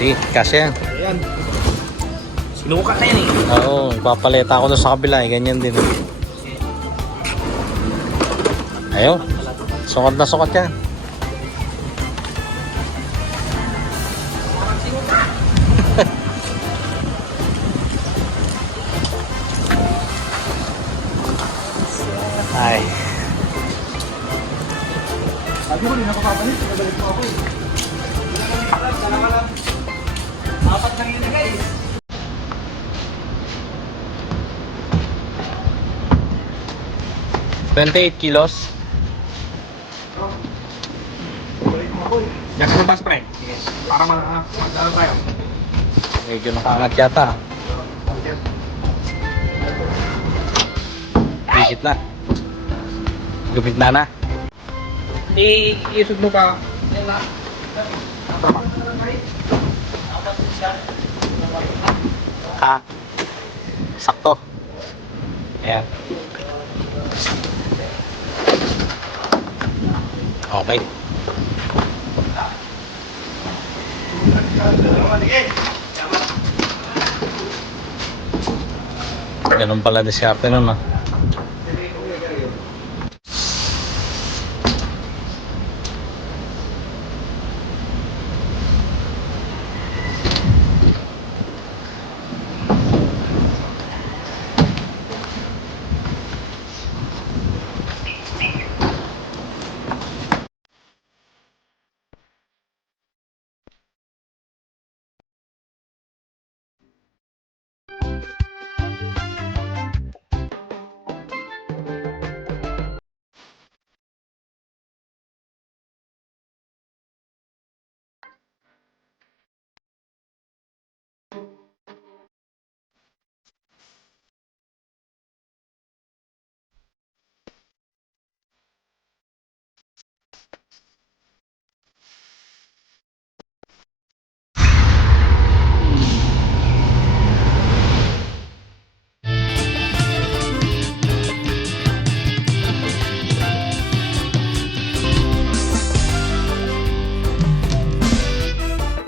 Sige, kasi yan. Ayan. Sinuka na yan eh. Oo, ipapaleta ako doon sa kabila. Ganyan din. Ayaw. Sukat na sukat yan. Ay. Sabi ko, hindi na papapalit. Nabalik mo ako eh. Dalawa lang. Apat lang yun na guys. $28 kilos. Balik mo ako eh. Yan sa bus pre. Sige. Para mag-ano tayo. Medyo nakaangat yata. Higit na. Gumit na. I-isod mo pa. Yan na. Tama. Ha? Sakto. Ayan. Okay. Ganun pala diskarte nun, ah.